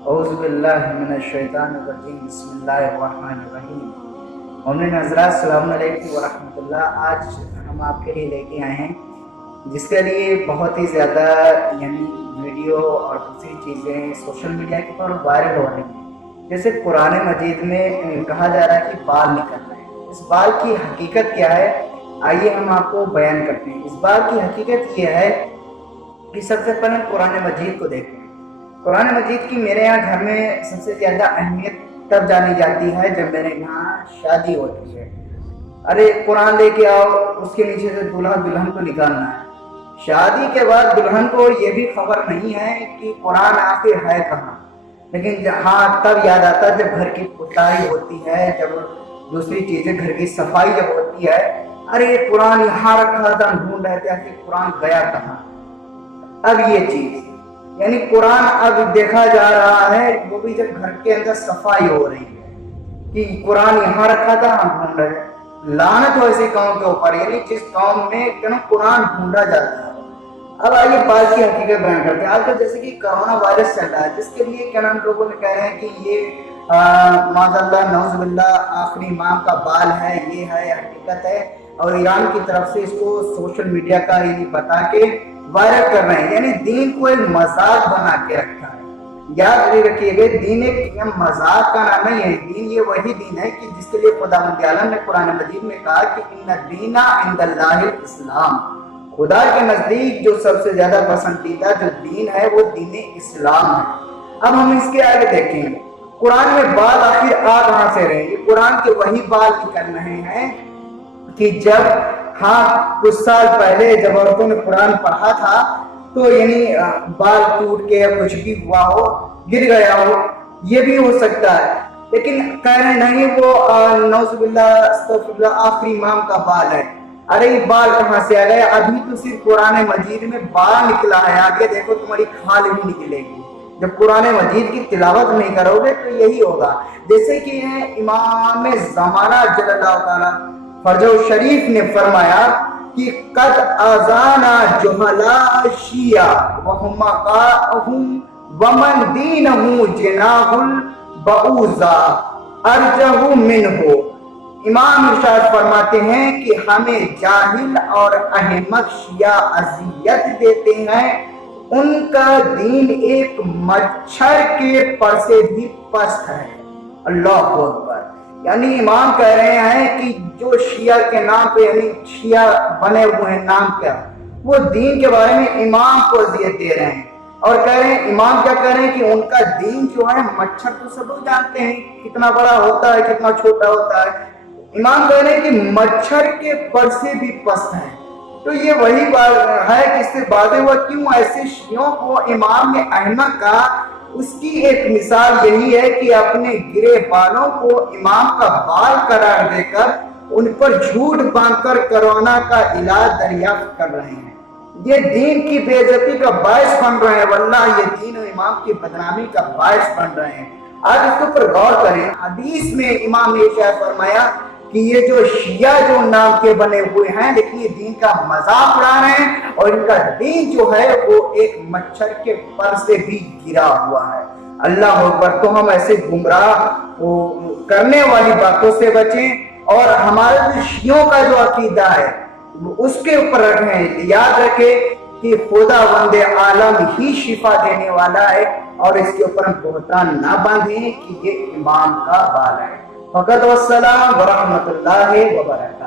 اعوذ باللہ من الشیطان الرجیم، بسم اللہ الرحمن الرحیم۔ مومنین حضرات، السلام علیکم ورحمۃ اللہ۔ آج ہم آپ کے لیے لے کے آئے ہیں جس کے لیے بہت ہی زیادہ ویڈیو اور دوسری چیزیں سوشل میڈیا کے پر وائرل ہو رہی ہیں۔ جیسے قرآن مجید میں کہا جا رہا ہے کہ بال نکلنا ہے۔ اس بال کی حقیقت کیا ہے، آئیے ہم آپ کو بیان کرتے ہیں۔ اس بال کی حقیقت یہ ہے کہ سب سے پہلے قرآن مجید کو دیکھیں۔ قرآن مجید کی میرے یہاں گھر میں سب سے زیادہ اہمیت تب جانی جاتی ہے جب میرے یہاں شادی ہوتی ہے۔ ارے قرآن لے کے آؤ، اس کے نیچے سے دلہا دلہن کو نکالنا ہے۔ شادی کے بعد دلہن کو یہ بھی خبر نہیں ہے کہ قرآن آخر ہے کہاں، لیکن ہاں تب یاد آتا ہے جب گھر کی پتائی ہوتی ہے، جب دوسری چیزیں گھر کی صفائی جب ہوتی ہے، ارے یہ قرآن یہاں رکھا تھا، ڈھونڈ رہتے ہیں کہ قرآن گیا کہاں۔ اب یہ چیز قرآن اب دیکھا جا رہا ہے، وہ بھی جب گھر کے اندر صفائی ہو رہی ہے کہ قرآن یہاں رکھا تھا، ہم ڈھونڈ رہے۔ لعنت ہو ایسی قوم کے اوپر، جس قوم میں قرآن ڈھونڈا جاتا ہے۔ اب آئیے بات کی حقیقت بیان کرتے ہیں۔ آج کل جیسے کہ کرونا وائرس چل رہا ہے، جس کے لیے لوگوں نے کہہ رہے ہیں کہ یہ معاذ اللہ نعوذ باللہ آخری امام کا بال ہے، یہ ہے حقیقت ہے، اور ایران کی طرف سے اس کو سوشل میڈیا کا بتا کے وائرل کر رہے ہیں۔ دین کو ایک مذاق بنا کے رکھا ہے۔ یاد رکھیے گا، دین ایک مذاق کا نام نہیں ہے۔ دین یہ وہی دین ہے کہ جس کے لیے خداوند عالم نے قرآن مجید میں کہا کہ ان الدین عند اللہ الاسلام، خدا کے نزدیک جو سب سے زیادہ پسندیدہ جو دین ہے وہ دین اسلام ہے۔ اب ہم اس کے آگے دیکھیں گے قرآن میں بال آخر آ کہاں سے رہے ہیں۔ قرآن کے وہی بال نکل رہے ہیں کہ جب کچھ سال پہلے جب عورتوں نے قرآن پڑھا تھا تو بال ٹوٹ کے کچھ بھی ہوا ہو، گر گیا ہو، یہ بھی ہو سکتا ہے، لیکن کہہ رہے نہیں وہ نعوذ باللہ استغفر اللہ آخری امام کا بال ہے۔ ارے یہ بال کہاں سے آ گیا؟ ابھی تو صرف قرآن مجید میں بال نکلا ہے، آگے دیکھو تمہاری کھال بھی نکلے گی۔ جب قرآن مجید کی تلاوت نہیں کرو گے تو یہی ہوگا۔ جیسے کہ امام زمانہ جل اللہ تعالیٰ فرجہ شریف نے فرمایا کہ قد آذانا جہلاء شیعہ وحمقاءہم ومن دینہ جناح البعوضہ ارجہ منہ۔ امام ارشاد فرماتے ہیں کہ ہمیں جاہل اور احمق شیعہ اذیت دیتے ہیں، ان کا دین ایک مچھر کے پر سے بھی پست ہے۔ اللہ اکبر۔ امام کہہ رہے ہیں کہ جو شیعہ کے نام پہ شیعہ بنے ہوئے ہیں، نام کیا، وہ دین کے بارے میں امام کو اذیت دے رہے ہیں، اور کہہ رہے ہیں امام کیا کہہ رہے ہیں کہ ان کا دین جو ہے مچھر، تو سب لوگ جانتے ہیں کتنا بڑا ہوتا ہے کتنا چھوٹا ہوتا ہے۔ امام کہہ رہے ہیں کہ مچھر کے پر سے بھی پست ہے۔ تو یہ وہی بات ہے کہ اس سے واضح ہوا کیوں ایسے شیعوں کو امام نے احمق کہا۔ اس کی ایک مثال یہی ہے کہ اپنے گرے بالوں کو امام کا بال قرار دے کر ان پر جھوٹ باندھ کر کرونا کا علاج دریافت کر رہے ہیں۔ یہ دین کی بے عزتی کا باعث بن رہے ہیں، واللہ یہ دین و امام کی بدنامی کا باعث بن رہے ہیں۔ آج اس کے اوپر غور کریں۔ حدیث میں امام نے شاید فرمایا کہ یہ جو شیعہ جو نام کے بنے ہوئے ہیں، لیکن یہ دین کا مذاق اڑا رہے ہیں، اور ان کا دین جو ہے وہ ایک مچھر کے پر سے بھی گرا ہوا ہے۔ اللہ اکبر۔ تو ہم ایسے گمراہ کرنے والی باتوں سے بچیں، اور ہمارے جو شیعوں کا جو عقیدہ ہے اس کے اوپر رکھیں۔ یاد رکھیں کہ خدا وند عالم ہی شفا دینے والا ہے، اور اس کے اوپر ہم بہتان نہ باندھیں کہ یہ امام کا بال ہے۔ فقط والسلام ورحمۃ اللہ وبرکاتہ۔